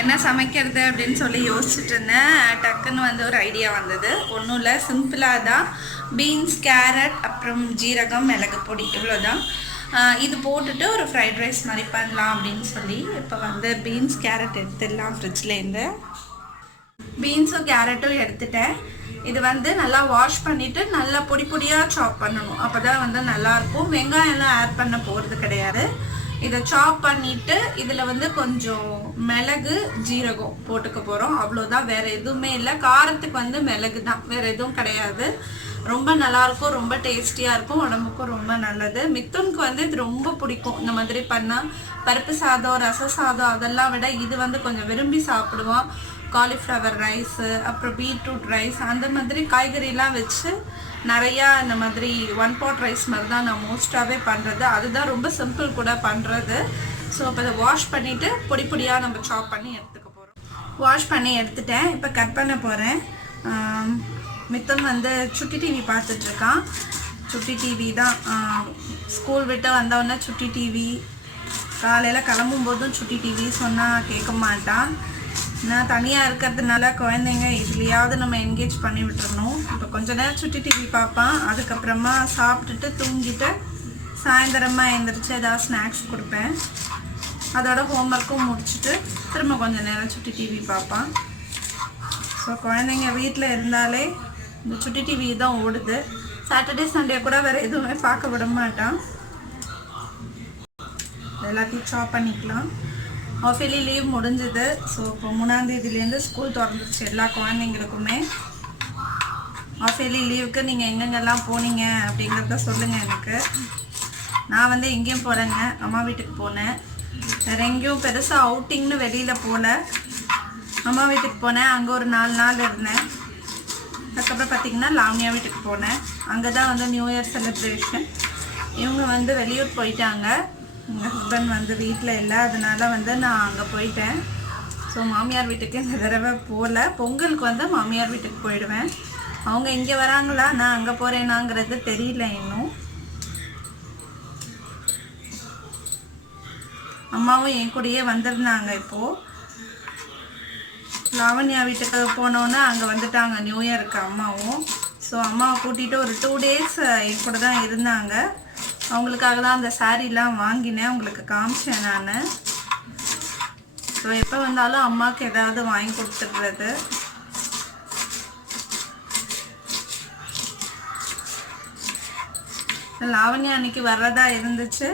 என்ன சமைக்கிறது அப்படின்னு சொல்லி யோசிச்சுட்டு இருந்தேன். டக்குன்னு வந்து ஒரு ஐடியா வந்தது. ஒன்றும் இல்லை சிம்பிளாக தான். பீன்ஸ் கேரட் அப்புறம் ஜீரகம் மிளகு பொடி இவ்வளோதான் இது போட்டுட்டு ஒரு ஃப்ரைட் ரைஸ் மாதிரி பண்ணலாம் அப்படின்னு சொல்லி இப்போ வந்து பீன்ஸ் கேரட் எடுத்துடலாம் ஃப்ரிட்ஜ்லேருந்து பீன்ஸும் கேரட்டும் எடுத்துட்டேன். இது வந்து நல்லா வாஷ் பண்ணிவிட்டு நல்லா பொடி பொடியாக சாப் பண்ணணும். அப்போ தான் வந்து நல்லாயிருக்கும் வெங்காயம்லாம் ஆட் பண்ண போகிறது கிடையாது. இதை சாப் பண்ணிட்டு இதில் வந்து கொஞ்சம் மிளகு ஜீரகம் போட்டுக்க போகிறோம் அவ்வளோதான் வேறு எதுவுமே இல்லை. காரத்துக்கு வந்து மிளகு தான். வேறு எதுவும் கிடையாது. ரொம்ப நல்லாயிருக்கும். ரொம்ப டேஸ்டியாக இருக்கும். உடம்புக்கும் ரொம்ப நல்லது. மித்துனுக்கு வந்து இது ரொம்ப பிடிக்கும். இந்த மாதிரி பண்ணால் பருப்பு சாதம் ரச சாதம் அதெல்லாம் விட இது வந்து கொஞ்சம் விரும்பி சாப்பிடுவான். காலிஃப்ளவர் ரைஸு அப்புறம் பீட்ரூட் ரைஸ் அந்த மாதிரி காய்கறிலாம் வச்சு நிறையா இந்த மாதிரி ஒன் பாட் ரைஸ் மாதிரி தான் நான் மோஸ்ட்டாகவே பண்ணுறது அதுதான் ரொம்ப சிம்பிள் கூட பண்ணுறது ஸோ இப்போ அதை வாஷ் பண்ணிவிட்டு பொடி பொடியாக நம்ம சாப் பண்ணி எடுத்துக்க போகிறோம் வாஷ் பண்ணி எடுத்துட்டேன். இப்போ கட் பண்ண போகிறேன் மித்தம் வந்து சுட்டி டிவி பார்த்துட்ருக்கான் சுட்டி டிவி தான். ஸ்கூல் விட்டு வந்தவொடனே சுட்டி டிவி காலையில் கிளம்பும் போதும் சுட்டி டிவி சொன்னால் கேட்க மாட்டான். நான் தனியாக இருக்கிறதுனால குழந்தைங்க இதுலையாவது நம்ம என்கேஜ் பண்ணி விட்டுறணும். இப்போ கொஞ்ச நேரம் சுட்டி டிவி பார்ப்பான். அதுக்கப்புறமா சாப்பிட்டுட்டு தூங்கிட்டு சாயந்தரமாக எழுந்திரிச்சு ஏதாவது ஸ்நாக்ஸ் கொடுப்பேன். அதோட ஹோம்ஒர்க்கும் முடிச்சுட்டு திரும்ப கொஞ்ச நேரம் சுட்டி டிவி பார்ப்பான். ஸோ குழந்தைங்க வீட்டில் இருந்தாலே இந்த சுட்டி டிவி தான் ஓடுது. சாட்டர்டே சண்டே கூட வேறு எதுவுமே பார்க்க விட மாட்டான். எல்லாத்தையும் சாப் பண்ணிக்கலாம். ஆஃபேலி லீவ் முடிஞ்சுது. ஸோ இப்போ மூணாந்தேதியிலேருந்து ஸ்கூல் திறந்துருச்சு எல்லா குழந்தைங்களுக்குமே. ஆஃபேலி லீவுக்கு நீங்கள் எங்கெங்கெல்லாம் போனீங்க அப்படிங்கிறத சொல்லுங்கள் எனக்கு. நான் வந்து எங்கேயும் போகிறேங்க அம்மா வீட்டுக்கு போனேன். வேறு எங்கேயும் பெருசாக அவுட்டிங்னு வெளியில் போகல அம்மா வீட்டுக்கு போனேன். அங்கே ஒரு நாலு நாள் இருந்தேன். அதுக்கப்புறம் பார்த்திங்கன்னா லாமியா வீட்டுக்கு போனேன். அங்கே தான் வந்து நியூ இயர் செலிப்ரேஷன் இவங்க வந்து வெளியூர் போயிட்டாங்க. எங்கள் ஹஸ்பண்ட் வந்து வீட்டில் இல்லை அதனால வந்து நான் அங்கே போயிட்டேன். ஸோ மாமியார் வீட்டுக்கு இந்த தடவை போகல பொங்கலுக்கு வந்து மாமியார் வீட்டுக்கு போயிடுவேன். அவங்க இங்கே வராங்களா? நான் அங்கே போகிறேனாங்கிறது தெரியல இன்னும். அம்மாவும் என் கூடயே வந்திருந்தாங்க இப்போது லாவண்யா வீட்டுக்கு போனோன்னே அங்கே வந்துட்டாங்க நியூ இயருக்கு அம்மாவும். ஸோ அம்மாவை கூட்டிகிட்டு ஒரு டூ டேஸ் என் கூட தான் இருந்தாங்க. அவங்களுக்காக தான் அந்த சாரீலாம் வாங்கினேன். உங்களுக்கு காமிச்சேன் நான். ஸோ எப்போ வந்தாலும் அம்மாவுக்கு ஏதாவது வாங்கி கொடுத்துடுறது. லாவண்யா அன்னைக்கு வர்றதா இருந்துச்சு.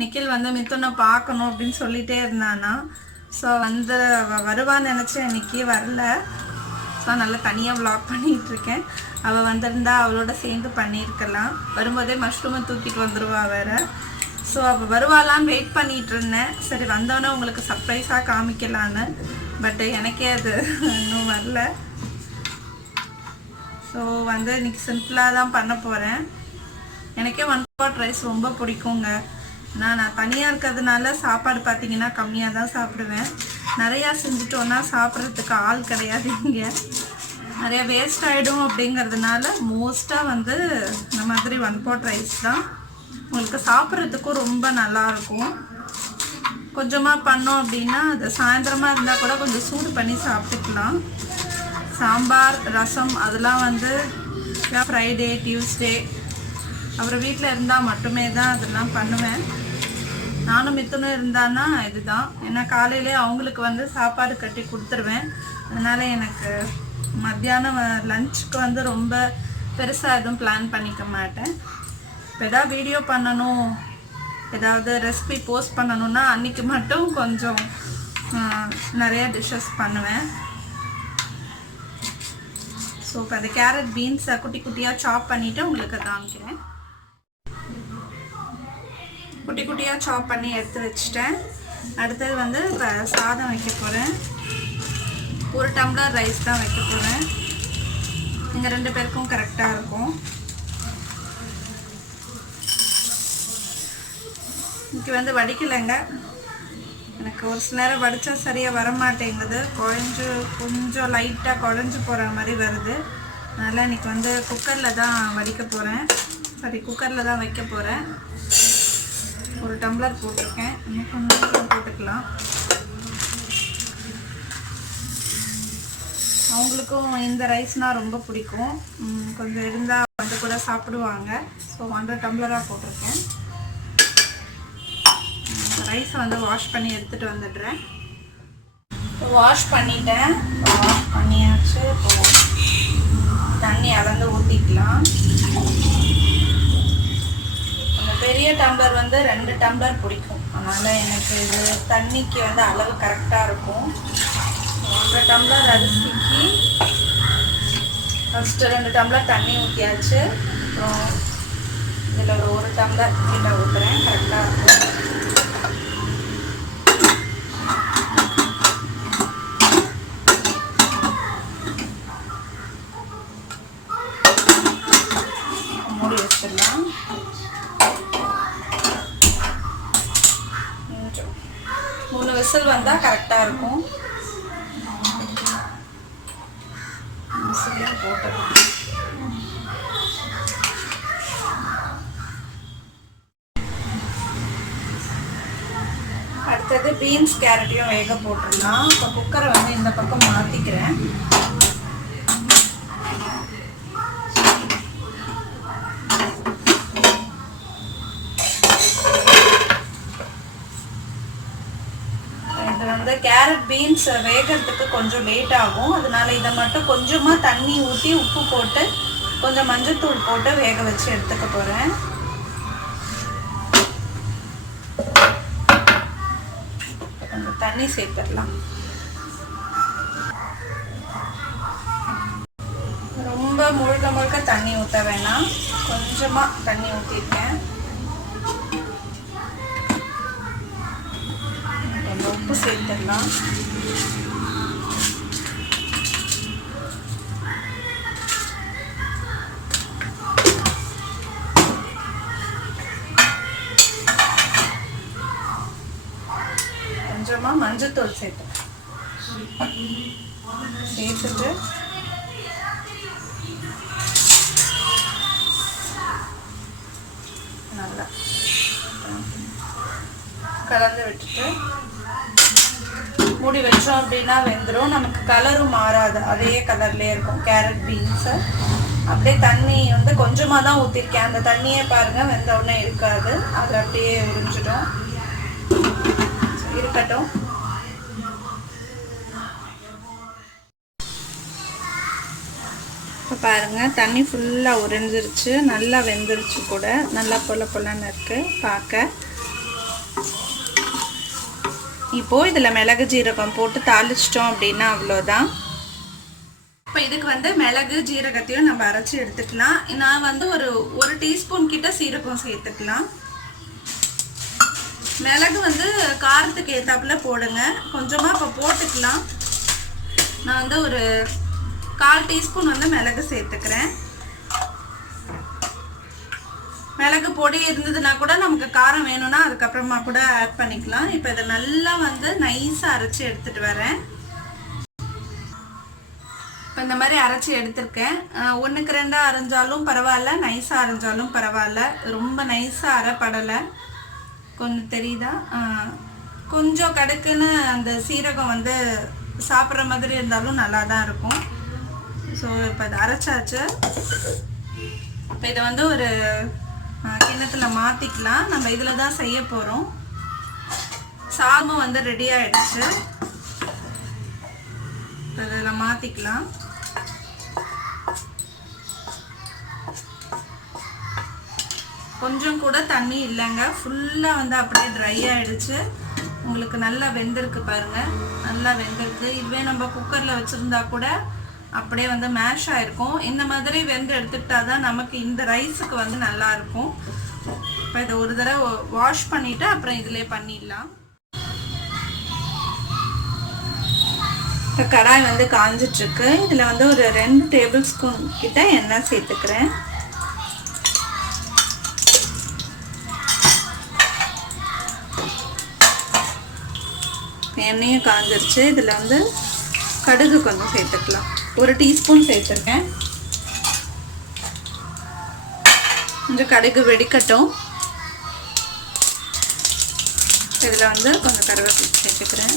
நிக்கில் வந்து மித்துனை பார்க்கணும் அப்படின்னு சொல்லிட்டே இருந்தானா. ஸோ வந்து வருவான்னு நினச்சேன். இன்னைக்கு வரல. ஸோ நல்லா தனியாக vlog பண்ணிகிட்ருக்கேன் இருக்கேன். அவள் வந்திருந்தா அவளோட சேர்ந்து பண்ணியிருக்கலாம். வரும்போதே மஷ்ரூமை தூக்கிட்டு வந்துடுவா வேற. ஸோ அவள் வருவாளாம் வெயிட் பண்ணிட்டு இருந்தேன். சரி வந்தோன்னே உங்களுக்கு சர்ப்ரைஸாக காமிக்கலான்னு. பட் எனக்கே அது இன்னும் வரல. ஸோ வந்து இன்னைக்கு சிம்பிளாக தான் பண்ண போகிறேன் எனக்கே ஒன் பாட் ரைஸ் ரொம்ப பிடிக்குங்க. நான் நான் தனியாக இருக்கிறதுனால சாப்பாடு பார்த்தீங்கன்னா கம்மியாக தான் சாப்பிடுவேன். நிறையா செஞ்சுட்டோன்னா சாப்பிட்றதுக்கு ஆள் கிடையாது இங்கே. நிறைய வேஸ்ட் ஆகிடும் அப்படிங்கிறதுனால மோஸ்ட்டாக வந்து இந்த மாதிரி ஒன் பாட் ரைஸ் தான். உங்களுக்கு சாப்பிட்றதுக்கும் ரொம்ப நல்லாயிருக்கும் கொஞ்சமாக பண்ணோம் அப்படின்னா அது சாயந்தரமாக இருந்தால் கூட கொஞ்சம் சூடு பண்ணி சாப்பிட்டுக்கலாம். சாம்பார் ரசம் அதெல்லாம் வந்து ஃப்ரைடே டியூஸ்டே அப்புறம் வீட்டில் இருந்தால் மட்டுமே தான் அதெல்லாம் பண்ணுவேன். நானும் மித்தனும் இருந்தான்னா இதுதான். ஏன்னா காலையிலே அவங்களுக்கு வந்து சாப்பாடு கட்டி கொடுத்துருவேன். அதனால் எனக்கு மத்தியானம் லஞ்சுக்கு வந்து ரொம்ப பெருசாக எதுவும் பிளான் பண்ணிக்க மாட்டேன். இப்போ எதாவது வீடியோ பண்ணணும் ஏதாவது ரெசிபி போஸ்ட் பண்ணணும்னா அன்றைக்கி மட்டும் கொஞ்சம் நிறைய டிஷ்ஷஸ் பண்ணுவேன். ஸோ இப்போ அந்த கேரட் பீன்ஸை குட்டி குட்டியாக சாப் பண்ணிவிட்டு உங்களுக்கு காமிக்கிறேன். குட்டி குட்டியாக சாப் பண்ணி எடுத்து வச்சுட்டேன். அடுத்தது வந்து சாதம் வைக்க போகிறேன் ஒரு டம்ளர் ரைஸ் தான் வைக்க போகிறேன் இங்கே ரெண்டு பேருக்கும் கரெக்டாக இருக்கும். இன்னைக்கு வந்து வடிக்கலைங்க. எனக்கு ஒரு சில நேரம் வடித்தா சரியாக வர மாட்டேங்குது குழஞ்சு கொஞ்சம் லைட்டாக குழஞ்சு போகிற மாதிரி வருது. அதனால் இன்னைக்கு வந்து குக்கரில் தான் வடிக்க போகிறேன் சாரி குக்கரில் தான் வைக்க போகிறேன் ஒரு டம்ளர் போட்டிருக்கேன். இன்னும் கொஞ்சம் போட்டுக்கலாம். அவங்களுக்கும் இந்த ரைஸ்னால் ரொம்ப பிடிக்கும். கொஞ்சம் இருந்தால் வந்து கூட சாப்பிடுவாங்க. ஸோ அந்த டம்ளராக போட்டிருக்கேன். ரைஸை வந்து வாஷ் பண்ணி எடுத்துகிட்டு வந்துடுறேன். வாஷ் பண்ணிட்டேன். வாஷ் பண்ணியாச்சு. இப்போ தண்ணி அளந்து ஊற்றிக்கலாம் அந்த பெரிய டம்ளர் வந்து ரெண்டு டம்ளர் பிடிக்கும். அதனால் எனக்கு இது தண்ணிக்கு வந்து அளவு கரெக்டாக இருக்கும். ஒன்றரை டம்ளர் அரிசிக்கு ஃபஸ்ட்டு ரெண்டு டம்ளர் தண்ணி ஊற்றியாச்சு அப்புறம் இதில் ஒரு ஒரு டம்ளர் கீழே ஊற்றுறேன் கரெக்டாக இருக்கும் மூடி வச்சிடலாம் கொஞ்சம் மூணு விசில் வந்தால் கரெக்டாக இருக்கும் விசிலையும் போட்டது அடுத்தது பீன்ஸ் கேரட்டையும் வேக போட்டிருந்தான். இப்போ குக்கரை வந்து இந்த பக்கம் மாற்றிக்கிறேன் இது வந்து கேரட் பீன்ஸ் வேகிறதுக்கு கொஞ்சம் லேட் ஆகும். அதனால இதை மட்டும் கொஞ்சமாக தண்ணி ஊற்றி உப்பு போட்டு கொஞ்சம் மஞ்சள்தூள் போட்டு வேக வச்சு எடுத்துக்க போகிறேன் கொஞ்சம் தண்ணி சேர்த்துடலாம். ரொம்ப முழுக்க முழுக்க தண்ணி ஊற்ற வேணாம். கொஞ்சமாக தண்ணி ஊற்றிருக்கேன் உப்பு சேர்த்துடலாம். கொஞ்சமாக மஞ்சத்தூள் சேர்த்தேன் சேர்த்துட்டு நல்லா கலந்து விட்டுட்டு மூடி வச்சோம் அப்படின்னா வெந்துடும் நமக்கு கலரும் மாறாது. அதே கலர்லேயே இருக்கும். கேரட் பீன்ஸு அப்படியே தண்ணி வந்து கொஞ்சமாக தான் ஊற்றிருக்கேன் அந்த தண்ணியே பாருங்கள் வெந்த உடனே இருக்காது. அது அப்படியே உறிஞ்சிடும் இருக்கட்டும். இப்போ பாருங்கள் தண்ணி ஃபுல்லாக உறிஞ்சிருச்சு. நல்லா வெந்துருச்சு கூட. நல்லா பொல பொலன்னு இருக்குது பார்க்க இப்போது இதில் மிளகு ஜீரகம் போட்டு தாளிச்சிட்டோம் அப்படின்னா அவ்வளோதான் இப்போ இதுக்கு வந்து மிளகு ஜீரகத்தையும் நம்ம அரைச்சி எடுத்துக்கலாம். நான் வந்து ஒரு ஒரு டீஸ்பூன் கிட்ட சீரகம் சேர்த்துக்கலாம். மிளகு வந்து காரத்துக்கு ஏற்றாப்புல போடுங்க. கொஞ்சமாக இப்போ போட்டுக்கலாம். நான் வந்து ஒரு கால் டீஸ்பூன் வந்து மிளகு சேர்த்துக்கிறேன். மிளகு பொடி இருந்ததுன்னா கூட நமக்கு காரம் வேணும்னா அதுக்கப்புறமா கூட ஆட் பண்ணிக்கலாம். இப்போ இதை நல்லா வந்து நைஸாக அரைச்சி எடுத்துட்டு வரேன். இப்போ இந்த மாதிரி அரைச்சி எடுத்திருக்கேன். ஒன்றுக்கு ரெண்டாக அரைஞ்சாலும் பரவாயில்ல நைஸாக அரைஞ்சாலும் பரவாயில்ல. ரொம்ப நைஸாக அரைப்படலை. கொஞ்சம் தெரியுதா? கொஞ்சம் கடுக்குன்னு அந்த சீரகம் வந்து சாப்பிட்ற மாதிரி இருந்தாலும் நல்லா தான் இருக்கும். ஸோ இப்போ இதை அரைச்சாச்சு. இப்போ இதை வந்து ஒரு கிண்ணத்தில் மாற்றிக்கலாம் நம்ம இதில் தான் செய்ய போகிறோம் சாதம் வந்து ரெடி ஆகிடுச்சு இதில் மாற்றிக்கலாம் கொஞ்சம் கூட தண்ணி இல்லைங்க. ஃபுல்லாக வந்து அப்படியே ட்ரை ஆகிடுச்சு உங்களுக்கு நல்லா வெந்திருக்கு பாருங்கள் நல்லா வெந்திருக்கு. இதுவே நம்ம குக்கரில் வச்சுருந்தா கூட அப்படியே வந்து மேஷ் ஆயிருக்கும். இந்த மாதிரி வெந்து எடுத்துக்கிட்டா தான் நமக்கு இந்த ரைஸுக்கு வந்து நல்லா இருக்கும். இப்போ இதை ஒரு தடவை வாஷ் பண்ணிவிட்டு அப்புறம் இதிலே பண்ணிடலாம். இப்போ கடாய் வந்து காஞ்சிட்ருக்கு. இதில் வந்து ஒரு ரெண்டு டேபிள் ஸ்பூன் கிட்ட எண்ணெய் சேர்த்துக்கிறேன். எண்ணெயும் காஞ்சிருச்சு. இதில் வந்து கடுகு கொஞ்சம் சேர்த்துக்கலாம். ஒரு டீஸ்பூன் சேர்த்துருக்கேன். கொஞ்சம் கடுகு வெடிக்கட்டும். இதில் வந்து கொஞ்சம் கருவேப்பிலை சேர்த்துக்கிறேன்.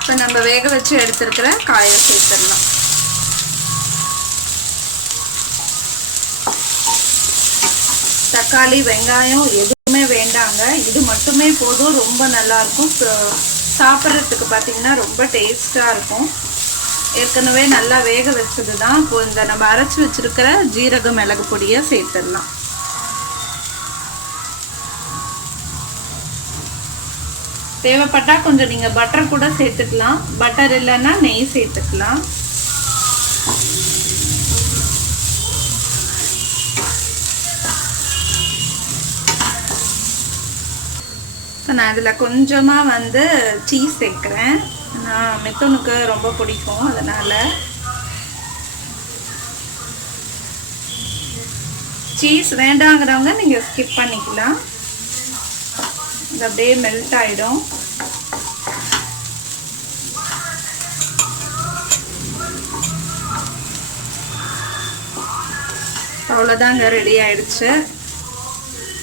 இப்போ நம்ம வேக வச்சு எடுத்துருக்கிற காயை சேர்த்துடலாம். தக்காளி வெங்காயம் எதுவுமே வேண்டாங்க. இது மட்டுமே போதும். ரொம்ப நல்லாயிருக்கும் சாப்பிட்றதுக்கு பார்த்தீங்கன்னா ரொம்ப டேஸ்ட்டாக இருக்கும். ஏற்கனவே நல்லா வேக வச்சது தான். இப்போ இந்த நம்ம அரைச்சி வச்சிருக்கிற ஜீரக மிளகு பொடியை சேர்த்துடலாம். தேவைப்பட்டால் கொஞ்சம் நீங்கள் பட்டர் கூட சேர்த்துக்கலாம். பட்டர் இல்லைன்னா நெய் சேர்த்துக்கலாம். ஸோ நான் இதில் கொஞ்சமாக வந்து சீஸ் சேர்க்குறேன். நான் மித்தனுக்கு ரொம்ப பிடிக்கும் அதனால். சீஸ் வேண்டாங்கிறவங்க நீங்கள் ஸ்கிப் பண்ணிக்கலாம். இது அப்படியே மெல்ட் ஆகிடும் அவ்வளோதாங்க ரெடி ஆயிடுச்சு.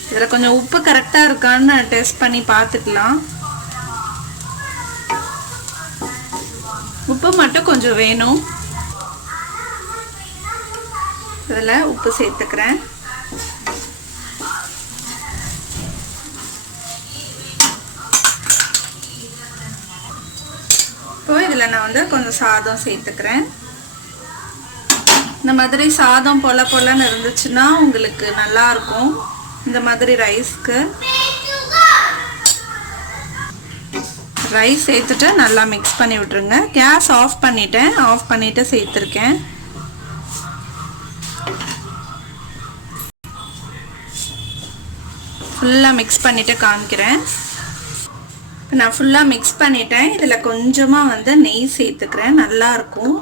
இதில் கொஞ்சம் உப்பு கரெக்டாக இருக்கான்னு டெஸ்ட் பண்ணி பார்த்துக்கலாம். உப்பு மட்டும் கொஞ்சம் வேணும். இதில் உப்பு சேர்த்துக்கிறேன். இப்போ இதில் நான் வந்து கொஞ்சம் சாதம் சேர்த்துக்கிறேன். இந்த மாதிரி சாதம் பொல பொலன்னு இருந்துச்சுன்னா உங்களுக்கு நல்லாயிருக்கும் இந்த மாதிரி ரைஸ்க்கு ரைஸ் சேர்த்துட்டு நல்லா மிக்ஸ் பண்ணி விட்டுருங்க. கேஸ் ஆஃப் பண்ணிட்டேன். ஆஃப் பண்ணிவிட்டு சேர்த்துருக்கேன். ஃபுல்லாக மிக்ஸ் பண்ணிவிட்டு காமிக்கிறேன். இப்போ நான் ஃபுல்லாக மிக்ஸ் பண்ணிட்டேன். இதில் கொஞ்சமாக வந்து நெய் சேர்த்துக்கிறேன். நல்லாயிருக்கும்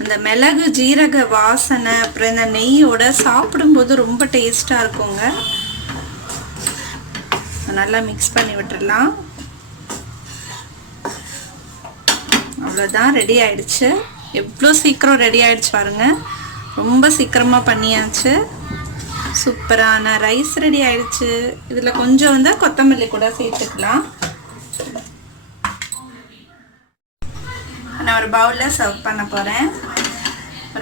அந்த மிளகு ஜீரக வாசனை அப்புறம் இந்த நெய்யோட சாப்பிடும்போது ரொம்ப டேஸ்ட்டாக இருக்குங்க. நல்லா மிக்ஸ் பண்ணி விட்டுடலாம். அவ்வளோதான் ரெடி ஆயிடுச்சு. எவ்வளோ சீக்கிரம் ரெடி ஆயிடுச்சு பாருங்க. ரொம்ப சீக்கிரமாக பண்ணியாச்சு. சூப்பரான ரைஸ் ரெடி ஆயிடுச்சு. இதில் கொஞ்சம் வந்து கொத்தமல்லி கூட சேர்த்துக்கலாம். நான் ஒரு பவுலில் சர்வ் பண்ண போகிறேன்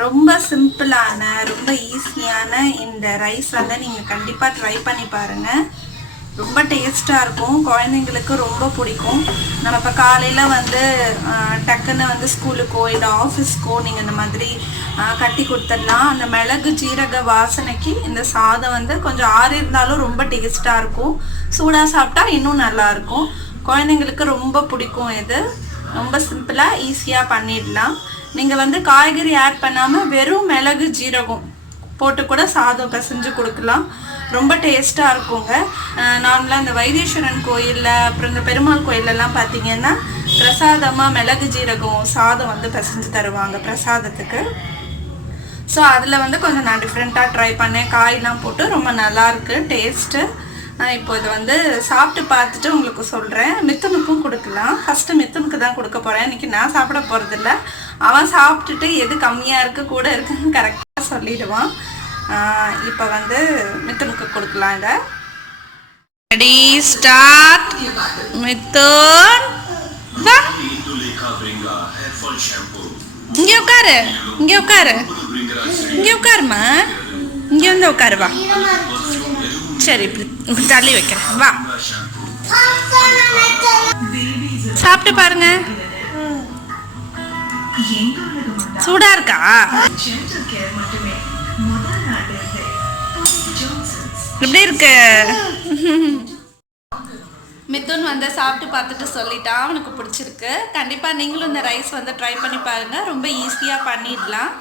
ரொம்ப சிம்பிளான ரொம்ப ஈஸியான இந்த ரைஸ் வந்து நீங்கள் கண்டிப்பாக ட்ரை பண்ணி பாருங்கள் ரொம்ப டேஸ்ட்டாக இருக்கும். குழந்தைங்களுக்கு ரொம்ப பிடிக்கும். நம்ம இப்போ காலையில் வந்து டக்குன்னு வந்து ஸ்கூலுக்கோ இல்லை ஆஃபீஸ்க்கோ நீங்கள் இந்த மாதிரி கட்டி கொடுத்துடலாம் அந்த மிளகு ஜீரக வாசனைக்கு இந்த சாதம் வந்து கொஞ்சம் ஆறி இருந்தாலும் ரொம்ப டேஸ்ட்டாக இருக்கும். சூடாக சாப்பிட்டா இன்னும் நல்லாயிருக்கும் குழந்தைங்களுக்கு ரொம்ப பிடிக்கும் இது. ரொம்ப சிம்பிளாக ஈஸியாக பண்ணிடலாம். நீங்கள் வந்து காய்கறி ஆட் பண்ணாமல் வெறும் மிளகு ஜீரகம் போட்டு கூட சாதம் பிசைஞ்சு கொடுக்கலாம். ரொம்ப டேஸ்ட்டாக இருக்குங்க. நார்மலாக இந்த வைத்தீஸ்வரன் கோயிலில் அப்புறம் இந்த பெருமாள் கோயிலெல்லாம் பார்த்தீங்கன்னா பிரசாதமாக மிளகு ஜீரகம் சாதம் வந்து பிசைஞ்சு தருவாங்க பிரசாதத்துக்கு. ஸோ அதில் வந்து கொஞ்சம் நான் டிஃப்ரெண்ட்டாக ட்ரை பண்ணேன். காயெலாம் போட்டு ரொம்ப நல்லாயிருக்கு டேஸ்ட்டு இப்போ இதை வந்து சாப்பிட்டு பார்த்துட்டு உங்களுக்கு சொல்கிறேன் மித்துனுக்கும் கொடுக்கலாம். ஃபஸ்ட்டு மித்துனுக்கு தான் கொடுக்க போகிறேன் இன்றைக்கி நான் சாப்பிட போகிறதில்ல அவன் சாப்பிட்டுட்டு எது கம்மியாக இருக்குது கூட இருக்குன்னு கரெக்டாக சொல்லிவிடுவான் இப்போ வந்து மித்துனுக்கு கொடுக்கலாம் இதை ரெடி ஸ்டார்ட் மித்துன் வா. இங்கே உட்காரு இங்கே உட்காரு இங்கே உட்காருமா இங்கே வந்து உட்காரு வா. சரி இப்படி தள்ளி வைக்கிறேன். வா. சாப்பிட்டு பாருங்க. சூடா இருக்கா? எப்படி இருக்கு? மிதுன் வந்து சாப்பிட்டு பார்த்துட்டு சொல்லிட்டான். அவனுக்கு பிடிச்சிருக்கு. கண்டிப்பாக நீங்களும் இந்த ரைஸ் வந்து ட்ரை பண்ணி பாருங்கள் ரொம்ப ஈஸியாக பண்ணிடலாம்.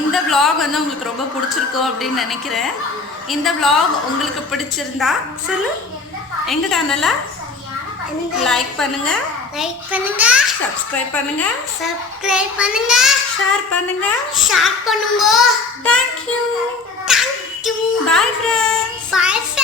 இந்த vlog வந்து உங்களுக்கு ரொம்ப பிடிச்சிருக்கும் அப்படின்னு நினைக்கிறேன். இந்த vlog உங்களுக்கு பிடிச்சிருந்தா சொல்லு. எங்கள் சேனலை லைக் பண்ணுங்க. லைக் பண்ணுங்க. சப்ஸ்கிரைப் பண்ணுங்க. சப்ஸ்கிரைப் பண்ணுங்க. ஷேர் பண்ணுங்க. ஷேர் பண்ணுங்க. Thank you you. Bye friends. Bye friends.